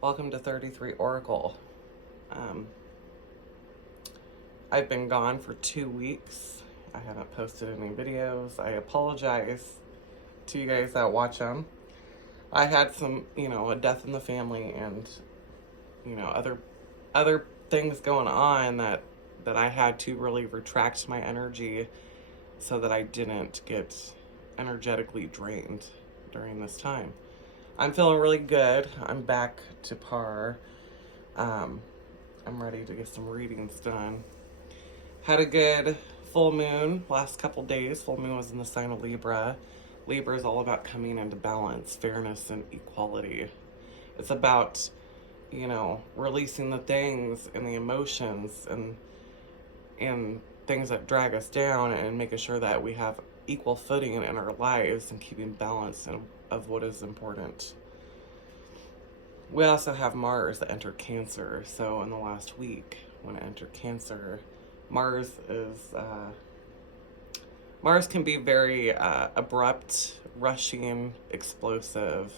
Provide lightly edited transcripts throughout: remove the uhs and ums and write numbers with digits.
Welcome to 33 Oracle. I've been gone for 2 weeks. I haven't posted any videos. I apologize to you guys that watch them. I had some, a death in the family and, other things going on that I had to really retract my energy so that I didn't get energetically drained during this time. I'm feeling really good. I'm back to par. I'm ready to get some readings done. Had a good full moon last couple days. Full moon was in the sign of Libra. Libra is all about coming into balance, fairness, and equality. It's about, releasing the things and the emotions and things that drag us down and making sure that we have equal footing in our lives and keeping balance of what is important. We also have Mars that entered Cancer. So in the last week, when it entered Cancer, Mars can be very abrupt, rushing, explosive,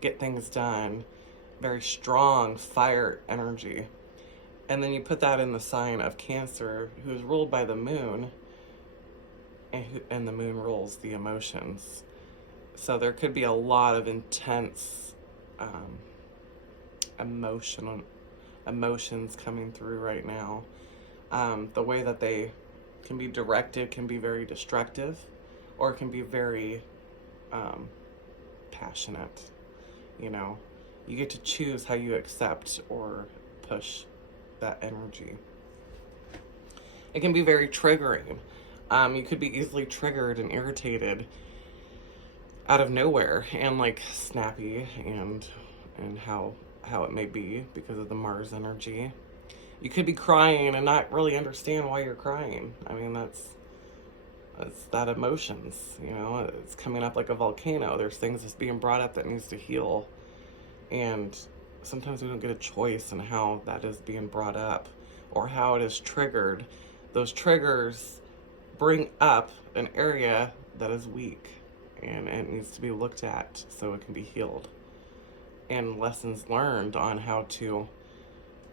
get things done, very strong fire energy. And then you put that in the sign of Cancer, who is ruled by the moon, and the moon rules the emotions. So there could be a lot of intense emotions coming through right now. The way that they can be directed can be very destructive, or it can be very passionate. You get to choose how you accept or push that energy. It can be very triggering. You could be easily triggered and irritated out of nowhere and like snappy and how it may be because of the Mars energy. You could be crying and not really understand why you're crying. I mean, that's that emotions, it's coming up like a volcano. There's things that's being brought up that needs to heal. And sometimes we don't get a choice in how that is being brought up or how it is triggered. Those triggers bring up an area that is weak and it needs to be looked at so it can be healed. And lessons learned on how to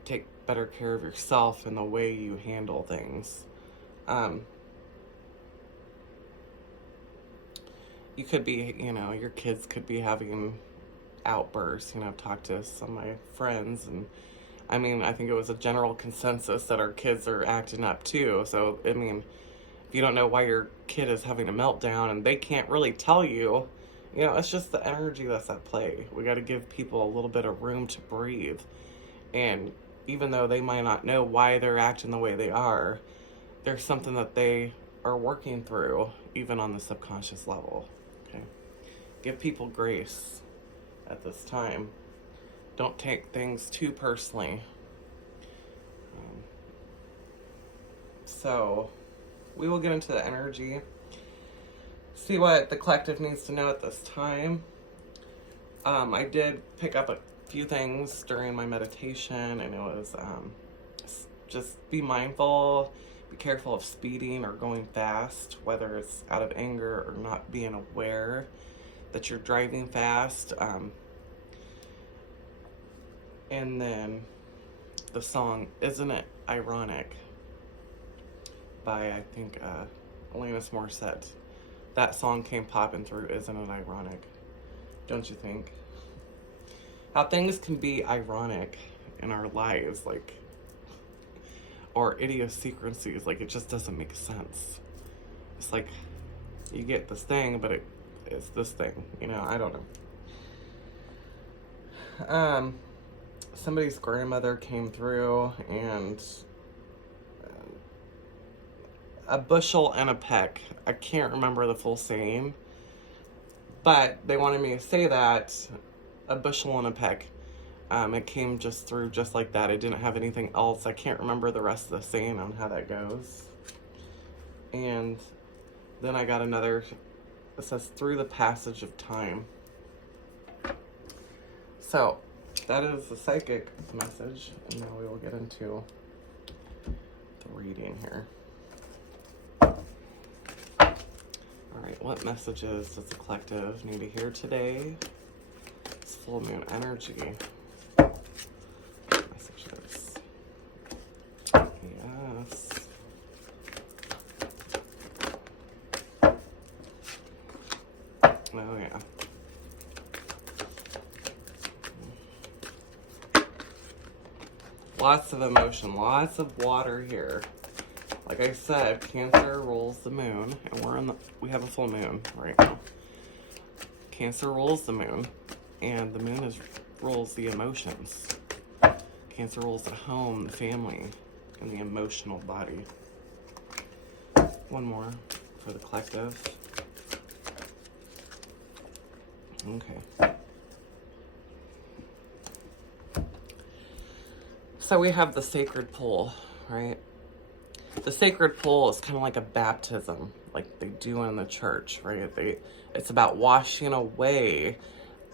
take better care of yourself and the way you handle things. You could be, your kids could be having outbursts. I've talked to some of my friends, and I think it was a general consensus that our kids are acting up too. So, if you don't know why your kid is having a meltdown and they can't really tell you, it's just the energy that's at play. We got to give people a little bit of room to breathe. And even though they might not know why they're acting the way they are, there's something that they are working through, even on the subconscious level. Okay? Give people grace at this time. Don't take things too personally. So we will get into the energy, see what the collective needs to know at this time. I did pick up a few things during my meditation, and it was just be mindful, be careful of speeding or going fast, whether it's out of anger or not being aware that you're driving fast. And then the song Isn't It Ironic by, I think, Alanis Morissette. That song came popping through. Isn't it ironic? Don't you think? How things can be ironic in our lives, or idiosyncrasies, it just doesn't make sense. It's like you get this thing, but it's this thing, I don't know. Somebody's grandmother came through, and a bushel and a peck. I can't remember the full saying, but they wanted me to say that, a bushel and a peck. It came just through just like that. It didn't have anything else. I can't remember the rest of the saying on how that goes. And then I got another, it says through the passage of time. So that is the psychic message, and now we will get into the reading here. All right, what messages does the collective need to hear today? It's full moon energy. Lots of emotion, lots of water here. Like I said, Cancer rules the moon, and we have a full moon right now. Cancer rules the moon, and the moon rules the emotions. Cancer rules the home, the family, and the emotional body. One more for the collective. Okay. So we have the sacred pool, right? The sacred pool is kind of like a baptism, like they do in the church, right? It's about washing away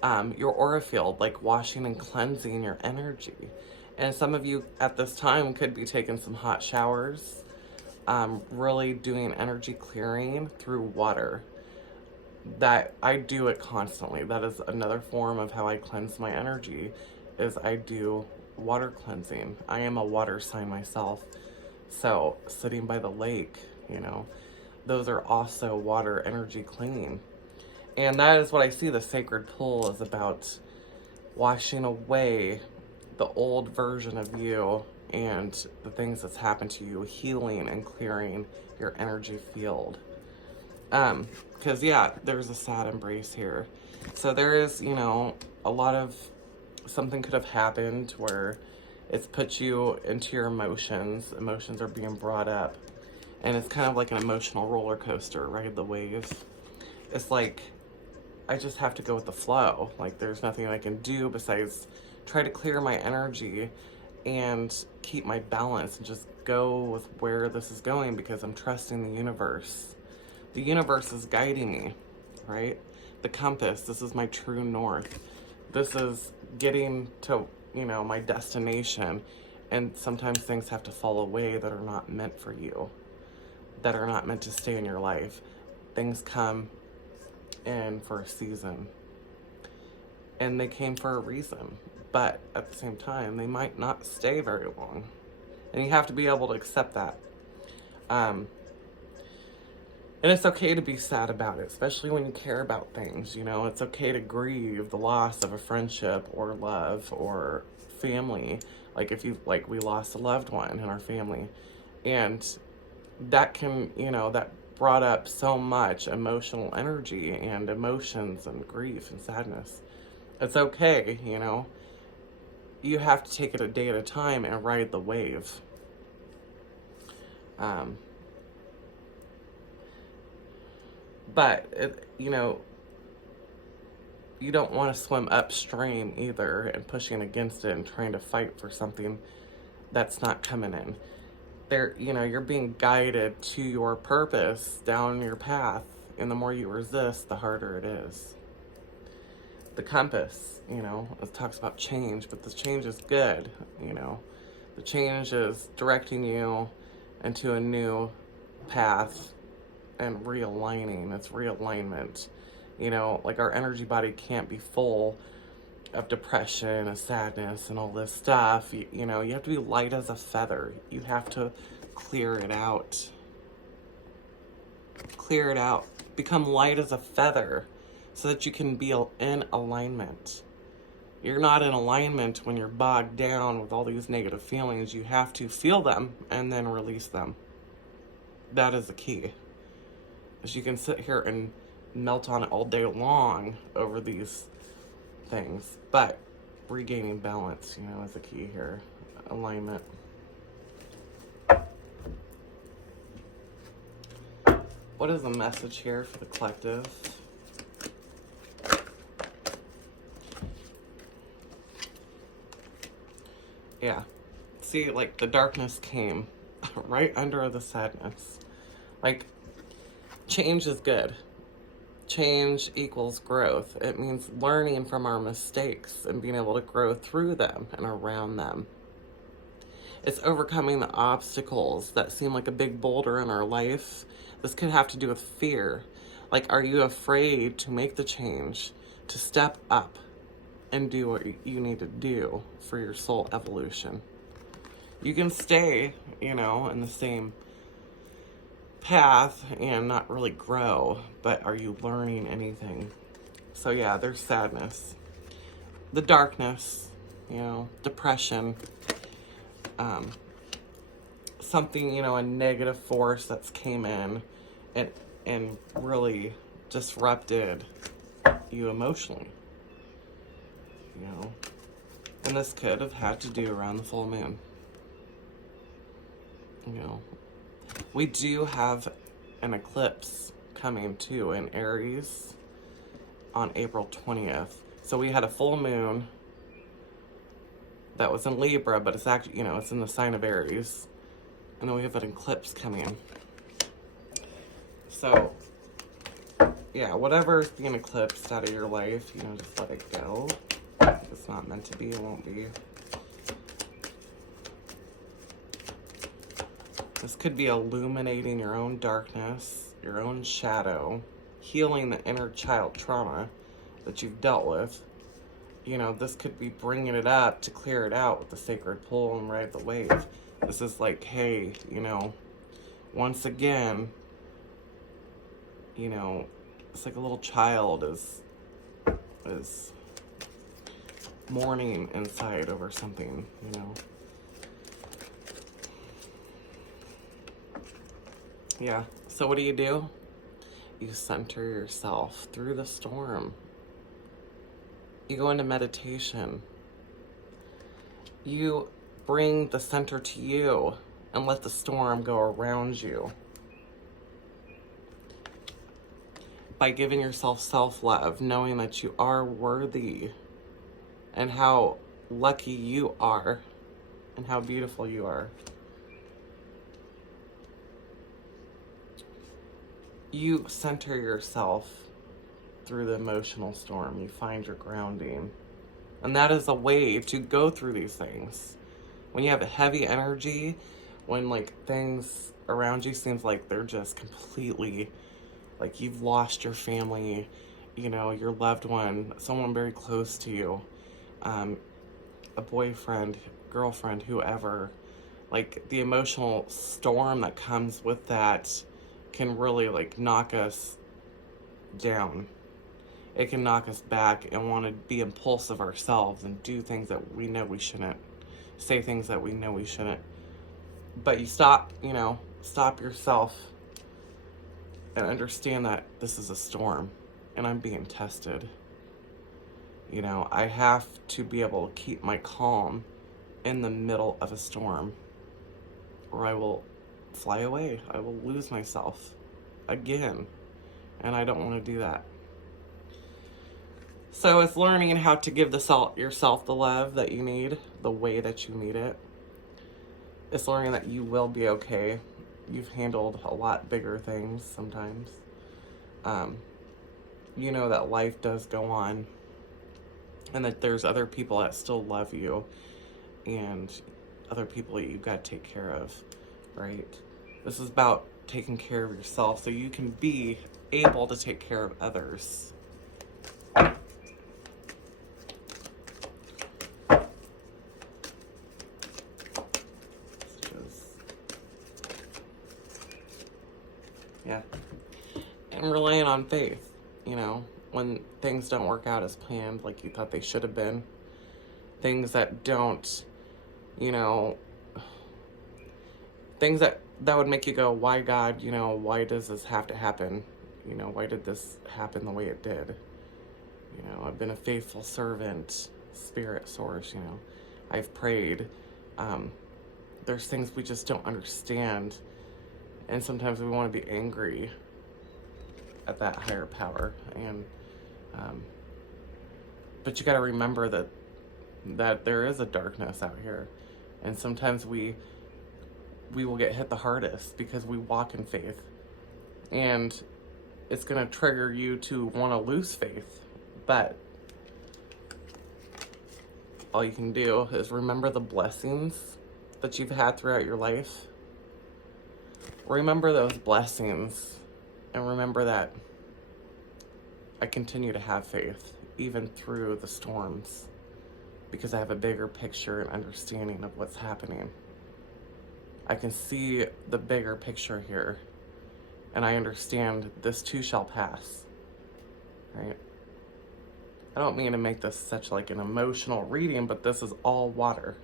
your aura field, like washing and cleansing your energy. And some of you at this time could be taking some hot showers, really doing energy clearing through water. That I do it constantly. That is another form of how I cleanse my energy, is I do water cleansing. I am a water sign myself. So sitting by the lake, you know, those are also water energy cleaning. And that is what I see the sacred pool is about, washing away the old version of you and the things that's happened to you, healing and clearing your energy field. Because yeah, there's a sad embrace here. So there is, you know, a lot of, something could have happened where it's put you into your emotions. Emotions are being brought up. And it's kind of like an emotional roller coaster, right? The waves. It's like, I just have to go with the flow. Like, there's nothing I can do besides try to clear my energy and keep my balance and just go with where this is going, because I'm trusting the universe. The universe is guiding me, right? The compass, this is my true north. This is getting to, you know, my destination. And sometimes things have to fall away that are not meant for you, that are not meant to stay in your life. Things come in for a season, and they came for a reason. But at the same time, they might not stay very long. And you have to be able to accept that. And it's okay to be sad about it, especially when you care about things, you know. It's okay to grieve the loss of a friendship or love or family. Like if you, like we lost a loved one in our family. And that can, you know, that brought up so much emotional energy and emotions and grief and sadness. It's okay, you know. You have to take it a day at a time and ride the wave. But, you know, you don't want to swim upstream either and pushing against it and trying to fight for something that's not coming in. There, you know, you're being guided to your purpose down your path, and the more you resist, the harder it is. The compass, you know, it talks about change, but the change is good, you know. The change is directing you into a new path and realigning. It's realignment. You know, like our energy body can't be full of depression and sadness and all this stuff. You know, you have to be light as a feather. You have to clear it out. Clear it out. Become light as a feather so that you can be in alignment. You're not in alignment when you're bogged down with all these negative feelings. You have to feel them and then release them. That is the key. Because you can sit here and melt on it all day long over these things. But regaining balance, you know, is the key here. Alignment. What is the message here for the collective? Yeah. See, like the darkness came right under the sadness. Like, change is good. Change equals growth. It means learning from our mistakes and being able to grow through them and around them. It's overcoming the obstacles that seem like a big boulder in our life. This could have to do with fear. Like, are you afraid to make the change, to step up and do what you need to do for your soul evolution? You can stay, you know, in the same path and not really grow, but are you learning anything? So yeah, there's sadness. The darkness, you know, depression. something, a negative force that's came in and really disrupted you emotionally, And this could have had to do around the full moon. We do have an eclipse coming too in Aries on April 20th. So we had a full moon that was in Libra, but it's actually, it's in the sign of Aries. And then we have an eclipse coming. So, yeah, whatever's being eclipsed out of your life, just let it go. If it's not meant to be, it won't be. This could be illuminating your own darkness, your own shadow, healing the inner child trauma that you've dealt with. This could be bringing it up to clear it out with the sacred pull and ride the wave. This is like, hey, once again, it's like a little child is mourning inside over something, Yeah, so what do? You center yourself through the storm. You go into meditation. You bring the center to you and let the storm go around you. By giving yourself self-love, knowing that you are worthy and how lucky you are and how beautiful you are. You center yourself through the emotional storm. You find your grounding. And that is a way to go through these things. When you have a heavy energy, when things around you seems like they're just completely, like you've lost your family, your loved one, someone very close to you, a boyfriend, girlfriend, whoever, the emotional storm that comes with that can really knock us down. It can knock us back and want to be impulsive ourselves and do things that we know we shouldn't, say things that we know we shouldn't. But you stop yourself and understand that this is a storm and I'm being tested. I have to be able to keep my calm in the middle of a storm or I will fly away. I will lose myself again. And I don't want to do that. So it's learning how to give yourself the love that you need, the way that you need it. It's learning that you will be okay. You've handled a lot bigger things sometimes. That life does go on and that there's other people that still love you and other people that you've got to take care of, right? This is about taking care of yourself so you can be able to take care of others. Yeah. And relying on faith, when things don't work out as planned, like you thought they should have been. Things that don't, things that would make you go, why God, why does this have to happen? Why did this happen the way it did? I've been a faithful servant, spirit source, I've prayed. There's things we just don't understand. And sometimes we want to be angry at that higher power. And, but you got to remember that there is a darkness out here. And sometimes we will get hit the hardest because we walk in faith. And it's going to trigger you to want to lose faith. But all you can do is remember the blessings that you've had throughout your life. Remember those blessings and remember that I continue to have faith even through the storms because I have a bigger picture and understanding of what's happening. I can see the bigger picture here and I understand this too shall pass, right? I don't mean to make this such an emotional reading, but this is all water.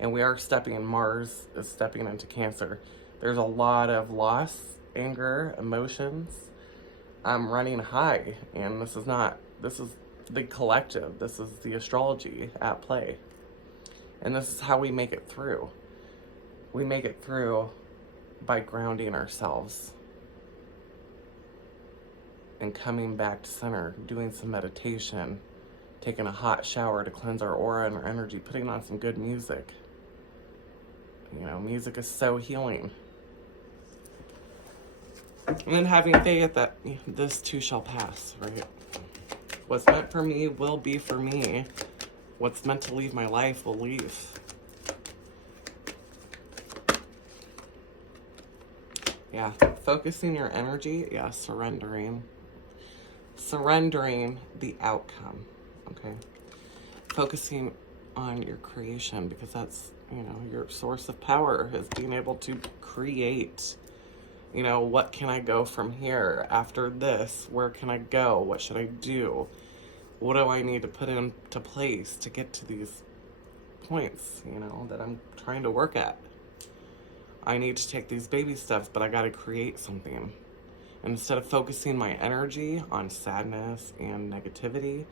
And we are Mars is stepping into Cancer. There's a lot of loss, anger, emotions. I'm running high, and this is the collective. This is the astrology at play. And this is how we make it through. We make it through by grounding ourselves and coming back to center, doing some meditation, taking a hot shower to cleanse our aura and our energy, putting on some good music. You know, music is so healing. And then having faith that this too shall pass, right? What's meant for me will be for me. What's meant to leave my life will leave. Yeah, focusing your energy, yeah, surrendering. Surrendering the outcome, okay? Focusing on your creation, because that's, you know, your source of power is being able to create. You know, what can I go from here? After this, where can I go? What should I do? What do I need to put into place to get to these points, you know, that I'm trying to work at? I need to take these baby steps, but I got to create something. And instead of focusing my energy on sadness and negativity,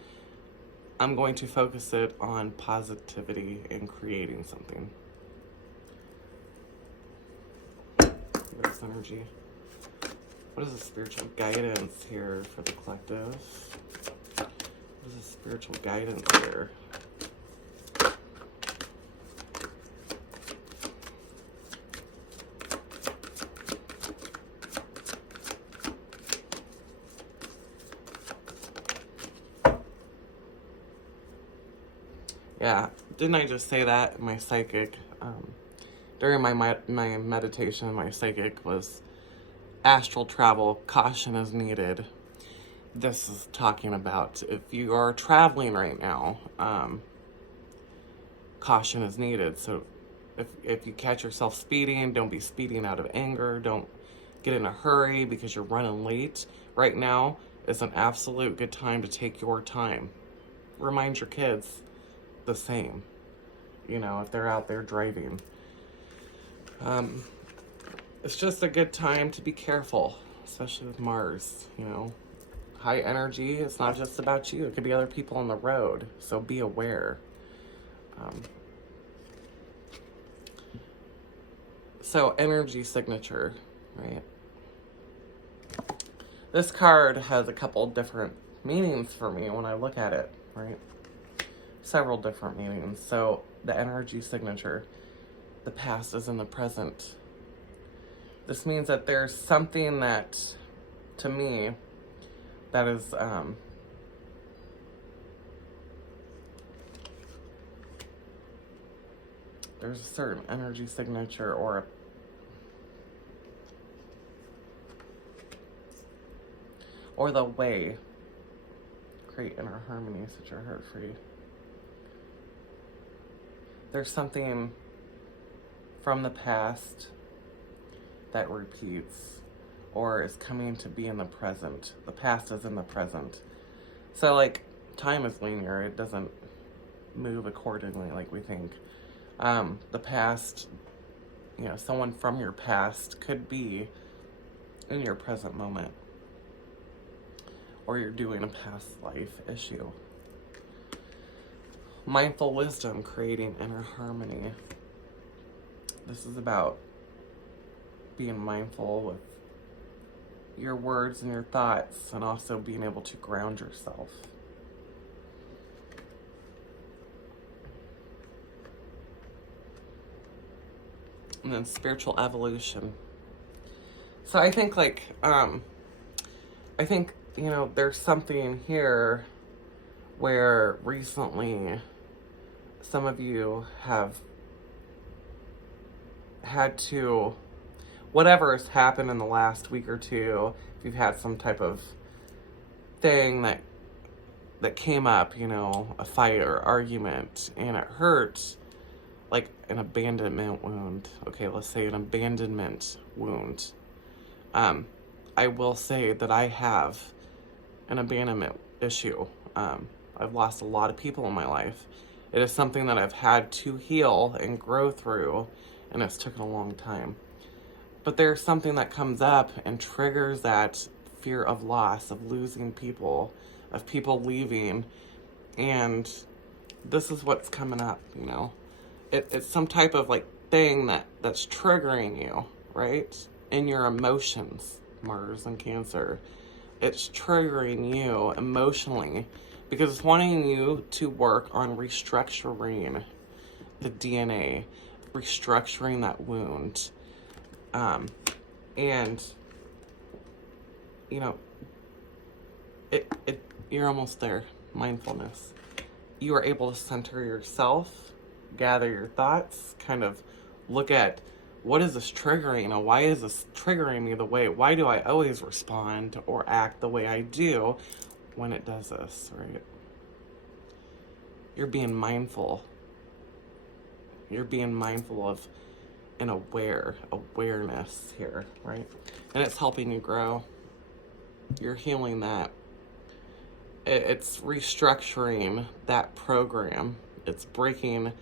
I'm going to focus it on positivity and creating something. This energy. What is the spiritual guidance here for the collective? What is the spiritual guidance here? Yeah, didn't I just say that? My psychic, during my meditation, my psychic was astral travel, caution is needed. This is talking about if you are traveling right now, caution is needed. So if you catch yourself speeding, don't be speeding out of anger. Don't get in a hurry because you're running late. Right now is an absolute good time to take your time. Remind your kids the same, you know, if they're out there driving. It's just a good time to be careful, especially with Mars, you know. High energy, it's not just about you. It could be other people on the road, so be aware. So energy signature, right? This card has a couple different meanings for me when I look at it, right? Several different meanings. So the energy signature, the past is in the present. This means that there's something that, to me, that is there's a certain energy signature or the way. Create inner harmony, set your heart free. There's something from the past that repeats or is coming to be in the present. The past is in the present. So, like, time is linear. It doesn't move accordingly like we think. The past, you know, someone from your past could be in your present moment. Or you're doing a past life issue. Mindful wisdom, creating inner harmony. This is about being mindful with your words and your thoughts, and also being able to ground yourself. And then spiritual evolution. So I think, like, you know, there's something here where recently some of you have had to, whatever has happened in the last week or two, if you've had some type of thing that came up, you know, a fight or argument, and it hurt, like an abandonment wound. Okay, let's say an abandonment wound. I will say that I have an abandonment issue. I've lost a lot of people in my life, It is something that I've had to heal and grow through, and it's taken a long time. But there's something that comes up and triggers that fear of loss, of losing people, of people leaving, and this is what's coming up, you know. It's some type of like thing that's triggering you, right? In your emotions, Mars and Cancer. It's triggering you emotionally because it's wanting you to work on restructuring the DNA, restructuring that wound. And, you know, you're almost there. Mindfulness. You are able to center yourself, gather your thoughts, kind of look at what is this triggering, and why is this triggering me the way, why do I always respond or act the way I do when it does this, right? You're being mindful. You're being mindful of an awareness here, right? And it's helping you grow. You're healing that. It's restructuring that program. It's breaking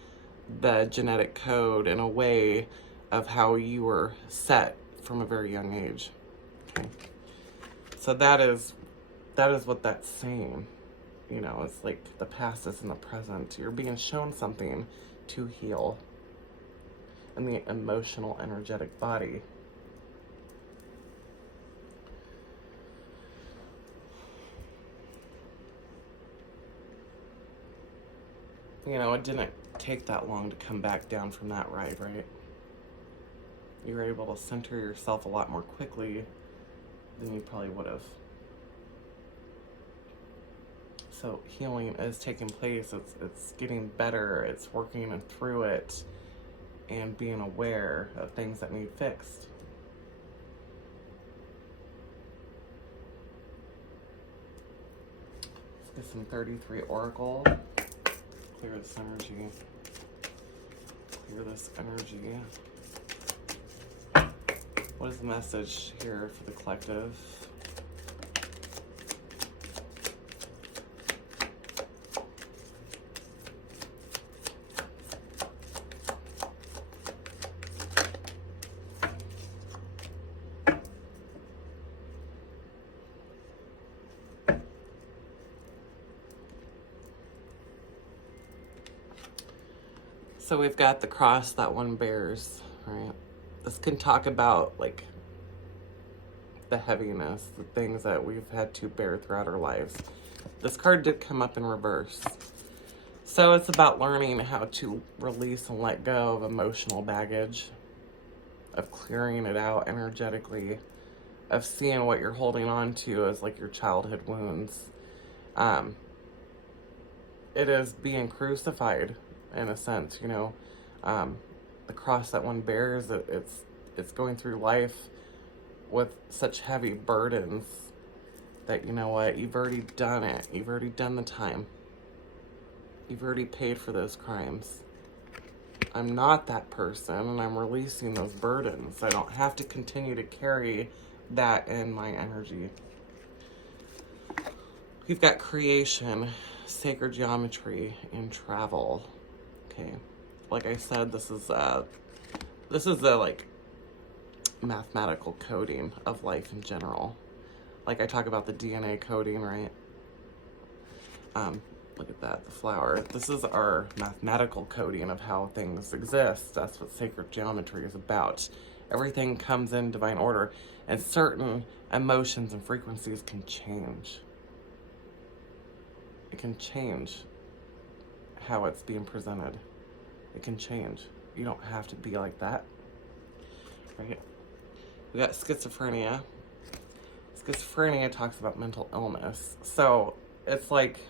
the genetic code in a way of how you were set from a very young age. Okay. So that is what that's saying. You know, it's like the past is in the present. You're being shown something to heal in the emotional, energetic body. You know, it didn't take that long to come back down from that ride, right? You were able to center yourself a lot more quickly than you probably would have. So healing is taking place. It's getting better. It's working through it and being aware of things that need fixed. Let's get some 33 oracle. Clear this energy. Clear this energy. What is the message here for the collective? So we've got the cross that one bears, right? This can talk about like the heaviness, the things that we've had to bear throughout our lives. This card did come up in reverse. So it's about learning how to release and let go of emotional baggage, of clearing it out energetically, of seeing what you're holding on to as like your childhood wounds. It is being crucified in a sense, you know. The cross that one bears, it's going through life with such heavy burdens that, you know what, you've already done it. You've already done the time. You've already paid for those crimes. I'm not that person, and I'm releasing those burdens. I don't have to continue to carry that in my energy. We've got creation, sacred geometry, and travel. Okay, like I said, this is a like mathematical coding of life in general. Like I talk about the DNA coding, right? Look at that, the flower. This is our mathematical coding of how things exist. That's what sacred geometry is about. Everything comes in divine order, and certain emotions and frequencies can change. It can change how it's being presented. It can change. You don't have to be like that, right? We got schizophrenia. Schizophrenia talks about mental illness. So it's like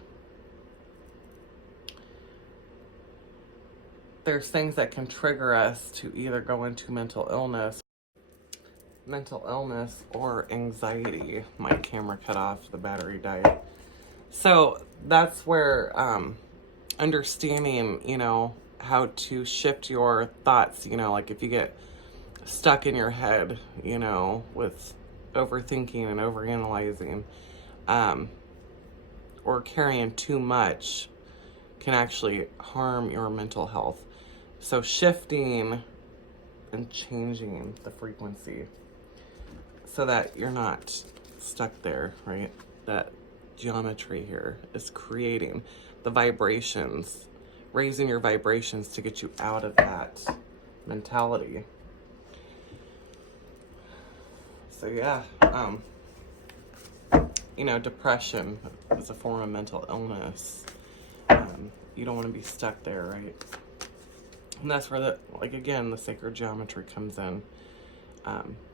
there's things that can trigger us to either go into mental illness or anxiety. My camera cut off, the battery died. So that's where understanding, you know, how to shift your thoughts, you know, like if you get stuck in your head, you know, with overthinking and overanalyzing, or carrying too much can actually harm your mental health. So shifting and changing the frequency so that you're not stuck there, right? That geometry here is creating the vibrations, raising your vibrations to get you out of that mentality. So yeah, you know, depression is a form of mental illness. You don't want to be stuck there, right? And that's where the, like, again, the sacred geometry comes in.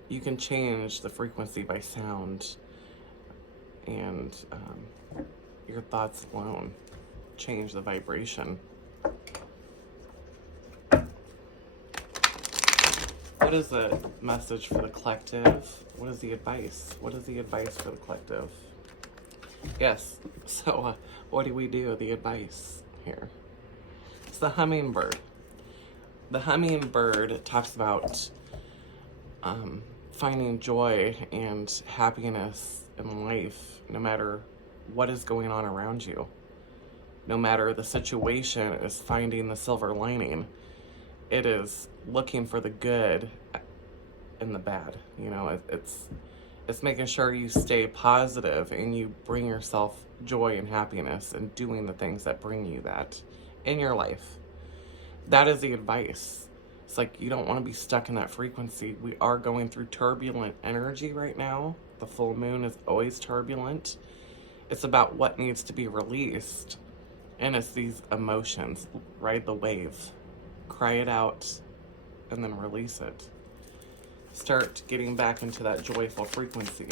You can change the frequency by sound, and your thoughts alone change the vibration. What is the message for the collective? What is the advice? What is the advice for the collective? Yes, so what do we do? The advice here. It's the hummingbird. The hummingbird talks about finding joy and happiness in life, no matter what is going on around you. No matter the situation, is finding the silver lining. It is looking for the good and the bad. You know, it's making sure you stay positive and you bring yourself joy and happiness and doing the things that bring you that in your life. That is the advice. It's like you don't want to be stuck in that frequency. We are going through turbulent energy right now. The full moon is always turbulent. It's about what needs to be released. And it's these emotions. Ride the wave. Cry it out and then release it. Start getting back into that joyful frequency.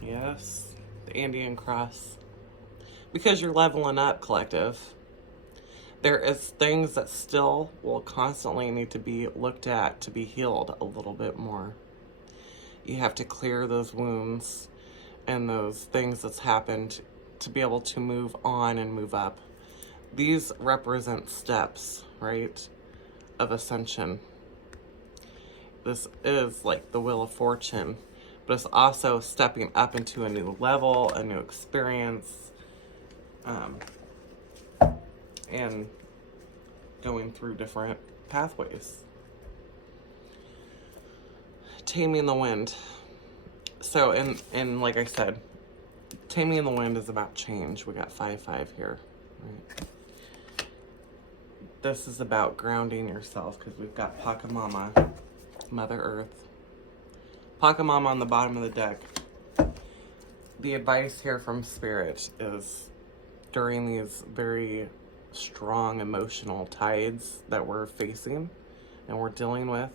Yes, the Indian cross. Because you're leveling up, collective. There is things that still will constantly need to be looked at to be healed a little bit more. You have to clear those wounds and those things that's happened to be able to move on and move up. These represent steps, right, of ascension. This is like the Wheel of Fortune, but it's also stepping up into a new level, a new experience, and going through different pathways. Taming the wind. So, and like I said, taming the wind is about change. We got 5-5 here, right? This is about grounding yourself because we've got Pachamama, Mother Earth. Pachamama on the bottom of the deck. The advice here from Spirit is during these very strong emotional tides that we're facing and we're dealing with,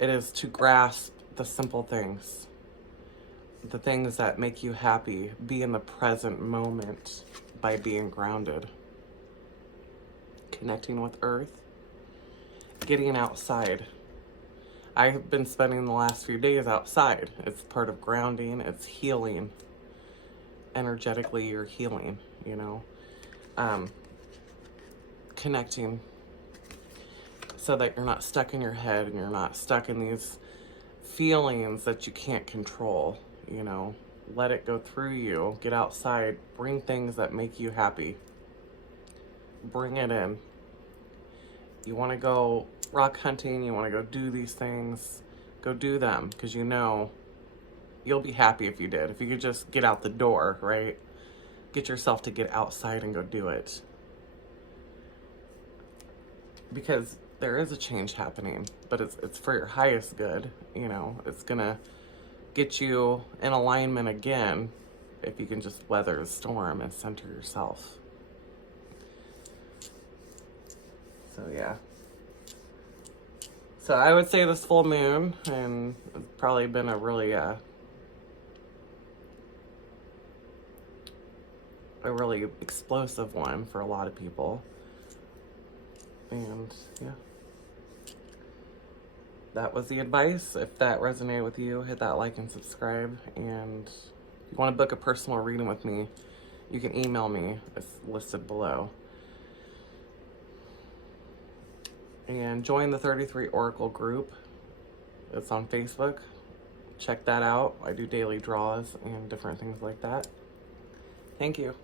it is to grasp the simple things, the things that make you happy, be in the present moment by being grounded, connecting with Earth, getting outside. I've been spending the last few days outside. It's part of grounding, it's healing. Energetically, you're healing, you know. Connecting so that you're not stuck in your head and you're not stuck in these feelings that you can't control, you know. Let it go through you. Get outside. Bring things that make you happy. Bring it in. You want to go rock hunting, you want to go do these things, go do them, because you know you'll be happy if you did. If you could just get out the door, right? Get yourself to get outside and go do it. Because there is a change happening, but it's for your highest good, you know. It's gonna get you in alignment again if you can just weather the storm and center yourself. So yeah. So I would say this full moon, and it's probably been a really explosive one for a lot of people. And yeah, that was the advice. If that resonated with you, hit that like and subscribe. And if you want to book a personal reading with me, you can email me. It's listed below. And join the 33 Oracle group. It's on Facebook. check that out. I do daily draws and different things like that. Thank you.